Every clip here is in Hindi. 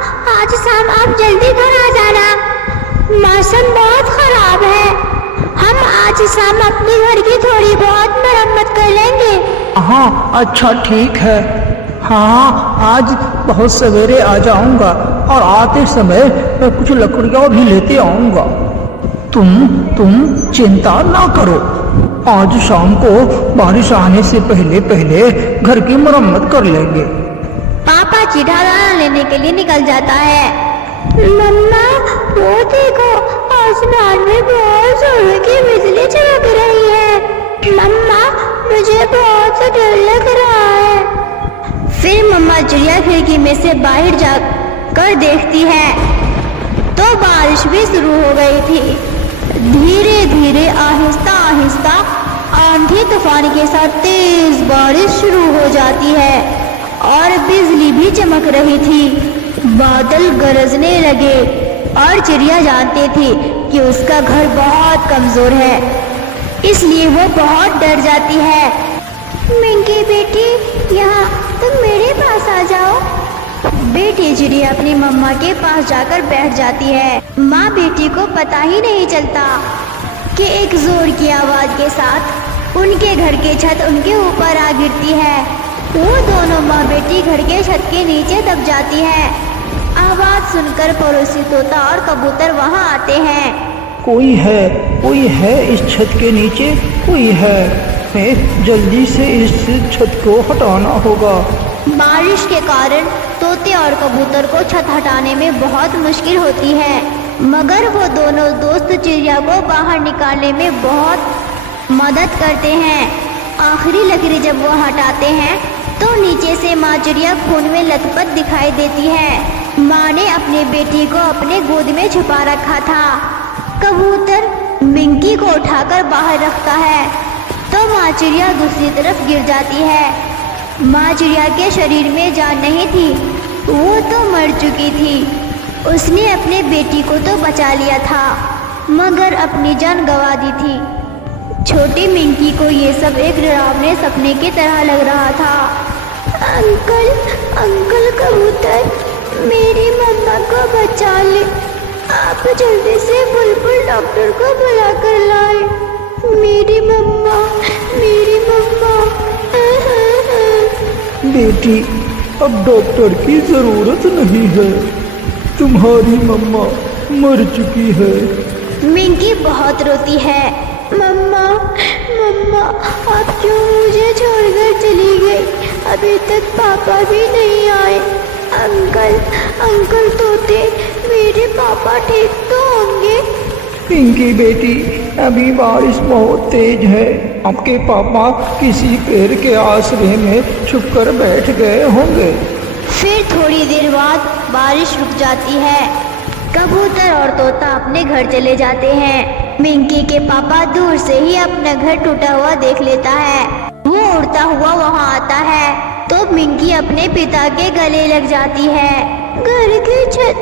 आज शाम आप जल्दी घर आ जाना, मौसम बहुत खराब है। हम आज शाम अपने घर की थोड़ी बहुत मरम्मत कर लेंगे। हाँ अच्छा ठीक है। हाँ आज बहुत सवेरे आ जाऊंगा और आते समय मैं कुछ लकड़ियाँ भी लेते आऊंगा। तुम चिंता ना करो, आज शाम को बारिश आने से पहले पहले घर की मरम्मत कर लेंगे। पापा चिढ़ा लेने के लिए निकल जाता है। मम्मा वो देखो, आसमान में बहुत जोर की बिजली चमक रही है। मम्मा मुझे बहुत डर लग रहा है। फिर मम्मा चिड़िया खिड़की में से बाहर जाकर देखती है तो बारिश भी शुरू हो गई थी। धीरे धीरे आहिस्ता आहिस्ता आंधी तूफान के साथ तेज बारिश शुरू हो जाती है और बिजली भी चमक रही थी। बादल गरजने लगे और चिड़िया जानती थी कि उसका घर बहुत कमजोर है, इसलिए वो बहुत डर जाती है। मिंकी बेटी, यहाँ तुम मेरे पास आ जाओ। बेटी चिड़िया अपनी मम्मा के पास जाकर बैठ जाती है। माँ बेटी को पता ही नहीं चलता कि एक जोर की आवाज के साथ उनके घर की छत उनके ऊपर आ गिरती है। वो दोनों माँ बेटी घर के छत के नीचे दब जाती है। आवाज सुनकर पड़ोसी तोता और कबूतर वहाँ आते हैं। कोई है इस छत के नीचे, कोई है। हमें जल्दी से इस छत को हटाना होगा। बारिश के कारण तोते और कबूतर को छत हटाने में बहुत मुश्किल होती है, मगर वो दोनों दोस्त चिड़िया को बाहर निकालने में बहुत मदद करते हैं। आखिरी लकड़ी जब वो हटाते हैं तो नीचे से माँ चिड़िया खून में लथपथ दिखाई देती है। माँ ने अपनी बेटी को अपने गोद में छुपा रखा था। कबूतर मिंकी को उठाकर बाहर रखता है तो माँ चिड़िया दूसरी तरफ गिर जाती है। माँ चिड़िया के शरीर में जान नहीं थी, वो तो मर चुकी थी। उसने अपने बेटी को तो बचा लिया था, मगर अपनी जान गंवा दी थी। छोटी मिंकी को ये सब एक डरावने सपने की तरह लग रहा था। अंकल कबूतर, मेरी मम्मा को बचा ले। आप जल्दी से बुलबुल डॉक्टर को बुला कर लाए। मेरी मम्मा। बेटी अब डॉक्टर की जरूरत नहीं है, तुम्हारी मम्मा मर चुकी है। मिंकी बहुत रोती है। मम्मा आप क्यों मुझे छोड़कर चली गई? अभी तक पापा भी नहीं आए। अंकल तोते, मेरे पापा ठीक तो होंगे? पिंकी बेटी, अभी बारिश बहुत तेज है। आपके पापा किसी पेड़ के आश्रय में छुपकर बैठ गए होंगे। फिर थोड़ी देर बाद बारिश रुक जाती है। कबूतर और तोता अपने घर चले जाते हैं। मिंकी के पापा दूर से ही अपना घर टूटा हुआ देख लेता है। वो उड़ता हुआ वहाँ आता है तो मिंकी अपने पिता के गले लग जाती है। घर की छत,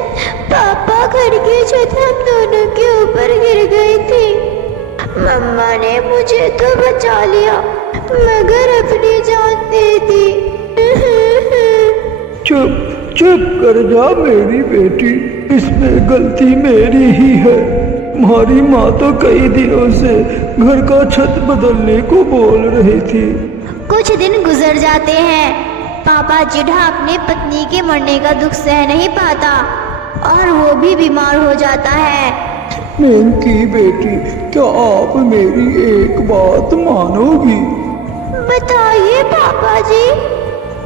पापा घर की छत हम दोनों के ऊपर गिर गई थी। मम्मा ने मुझे तो बचा लिया, मगर अपनी जान दे दी। चुप कर जा मेरी बेटी, इसमें गलती मेरी ही है। हमारी माँ तो कई दिनों से घर का छत बदलने को बोल रही थी। कुछ दिन गुजर जाते हैं। पापा चिढ़ा अपनी पत्नी के मरने का दुख सह नहीं पाता और वो भी बीमार हो जाता है। मिंकी बेटी, क्या आप मेरी एक बात मानोगी? बताइए पापा जी,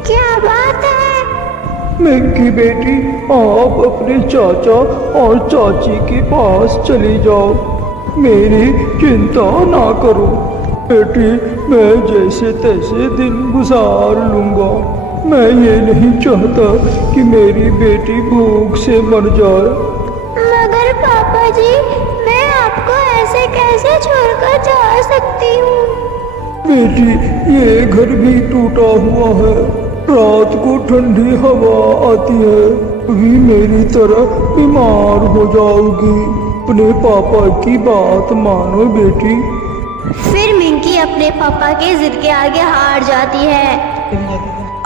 क्या बात है? मिंकी बेटी, आप अपने चाचा और चाची के पास चली जाओ। मेरी चिंता ना करो बेटी, मैं जैसे तैसे दिन गुजार लूँगा। मैं ये नहीं चाहता कि मेरी बेटी भूख से मर जाए। मगर पापा जी, मैं आपको ऐसे कैसे छोड़कर जा सकती हूँ? बेटी, ये घर भी टूटा हुआ है। रात को ठंडी हवा आती है, भी मेरी तरह बीमार हो जाओगी। अपने पापा की बात मानो बेटी। फिर मिंकी अपने पापा के जिद के आगे हार जाती है।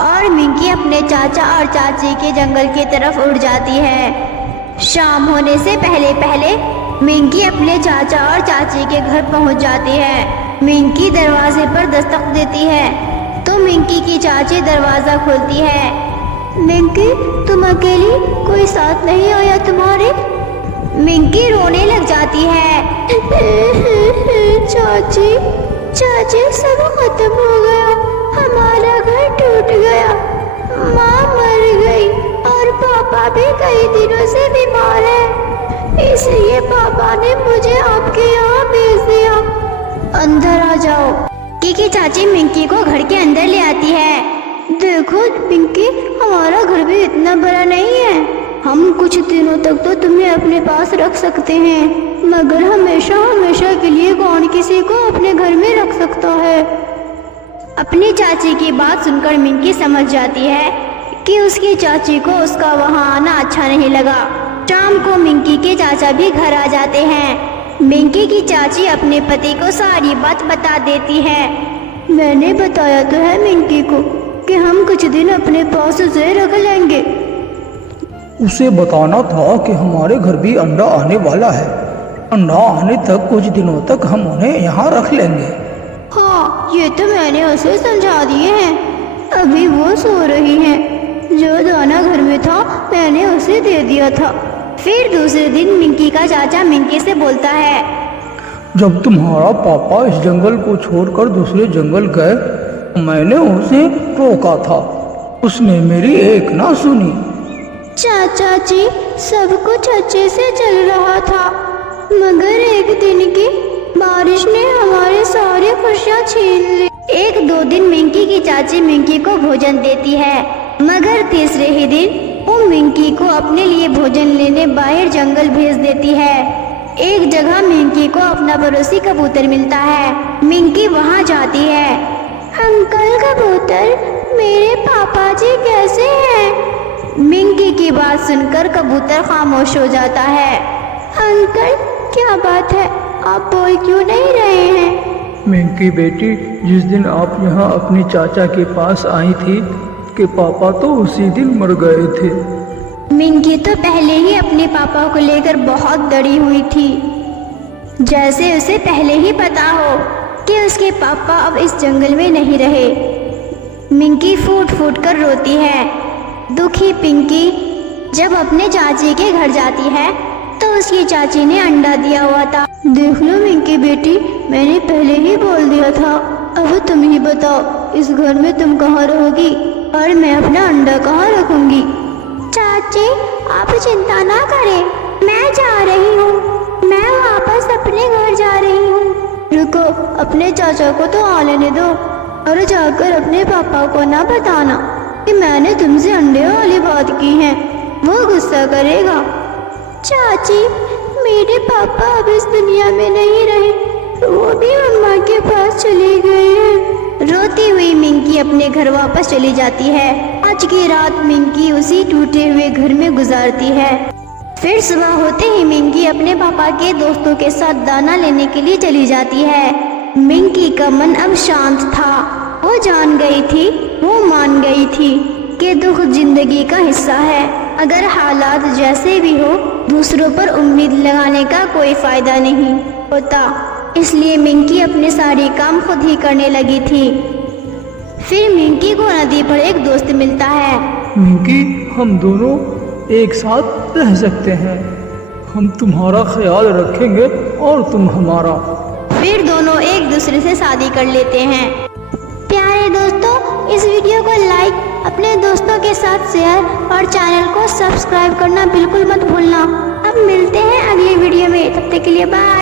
और मिंकी अपने चाचा और चाची के जंगल की तरफ उड़ जाती है। शाम होने से पहले पहले मिंकी अपने चाचा और चाची के घर पहुंच जाती है। मिंकी दरवाजे पर दस्तक देती है तो मिंकी की चाची दरवाजा खोलती है। मिंकी, तुम अकेली, कोई साथ नहीं आया तुम्हारे? मिंकी रोने लग जाती है। चाची, चाची, सब खत्म हो गया, हमारा घर टूट गया, माँ मर गई और पापा भी कई दिनों से बीमार है, इसलिए पापा ने मुझे आपके यहाँ भेज दिया। अंदर आ जाओ। की चाची मिंकी को घर के अंदर ले आती है। देखो मिंकी, हमारा घर भी इतना बड़ा नहीं है, हम कुछ दिनों तक तो तुम्हें अपने पास रख सकते हैं, मगर हमेशा हमेशा के लिए कौन किसी को अपने घर में रख सकता है। अपनी चाची की बात सुनकर मिंकी समझ जाती है कि उसकी चाची को उसका वहाँ आना अच्छा नहीं लगा। शाम को मिंकी के चाचा भी घर आ जाते हैं। मिंकी की चाची अपने पति को सारी बात बता देती है। मैंने बताया तो है मिंकी को कि हम कुछ दिन अपने पास उसे रख लेंगे। उसे बताना था कि हमारे घर भी अंडा आने वाला है, अंडा आने तक कुछ दिनों तक हम उन्हें यहाँ रख लेंगे। हाँ, ये तो मैंने उसे समझा दिए हैं, अभी वो सो रही हैं। जो दाना घर में था मैंने उसे दे दिया था। फिर दूसरे दिन मिंकी का चाचा मिंकी से बोलता है, जब तुम्हारा पापा इस जंगल को छोड़कर दूसरे जंगल गए, मैंने उसे रोका था, उसने मेरी एक ना सुनी। चाचा जी, सब कुछ अच्छे से चल रहा था, मगर एक दिन की बारिश ने हमारे सारे खुशियाँ छीन ली। एक दो दिन मिंकी की चाची मिंकी को भोजन देती है, मगर तीसरे ही दिन वो मिंकी को अपने लिए भोजन लेने बाहर जंगल भेज देती है। एक जगह मिंकी को अपना पड़ोसी कबूतर मिलता है। मिंकी वहाँ जाती है। अंकल कबूतर, मेरे पापा जी कैसे हैं? मिंकी की बात सुनकर कबूतर खामोश हो जाता है। अंकल, क्या बात है, आप बोल क्यों नहीं रहे हैं? मिंकी बेटी, जिस दिन आप यहाँ अपनी चाचा के पास आई थी कि पापा तो उसी दिन मर गए थे। मिंकी तो पहले ही अपने पापा को लेकर बहुत डरी हुई थी, जैसे उसे पहले ही पता हो कि उसके पापा अब इस जंगल में नहीं रहे। मिंकी फूट फूट कर रोती है। दुखी पिंकी जब अपने चाची के घर जाती है तो उसकी चाची ने अंडा दिया हुआ था। देख लो मिंकी बेटी, मैंने पहले ही बोल दिया था, अब तुम ही बताओ इस घर में तुम कहाँ रहोगी और मैं अपना अंडा कहाँ रखूंगी? चाची, आप चिंता ना करें, मैं जा रही हूँ, मैं वापस अपने घर जा रही हूँ। रुको, अपने चाचा को तो आ लेने दो और जाकर अपने पापा को ना बताना कि मैंने तुमसे अंडे वाली बात की है, वो गुस्सा करेगा। चाची, मेरे पापा अब इस दुनिया में नहीं रहे, वो भी अम्मा के पास चले गए हैं। रोती हुई मिंकी अपने घर वापस चली जाती है। आज की रात मिंकी उसी टूटे हुए घर में गुजारती है। फिर सुबह होते ही मिंकी अपने पापा के दोस्तों के साथ दाना लेने के लिए चली जाती है। मिंकी का मन अब शांत था। वो जान गई थी, वो मान गई थी कि दुख जिंदगी का हिस्सा है। अगर हालात जैसे भी हो, दूसरों पर उम्मीद लगाने का कोई फायदा नहीं होता। इसलिए मिंकी अपने सारे काम खुद ही करने लगी थी। फिर मिंकी को नदी पर एक दोस्त मिलता है। मिंकी, हम दोनों एक साथ रह सकते हैं, हम तुम्हारा ख्याल रखेंगे और तुम हमारा। फिर दोनों एक दूसरे से शादी कर लेते हैं। प्यारे दोस्तों, इस वीडियो को लाइक, अपने दोस्तों के साथ शेयर और चैनल को सब्सक्राइब करना बिल्कुल मत भूलना। अब मिलते हैं अगली वीडियो में, तब तक के लिए बाय।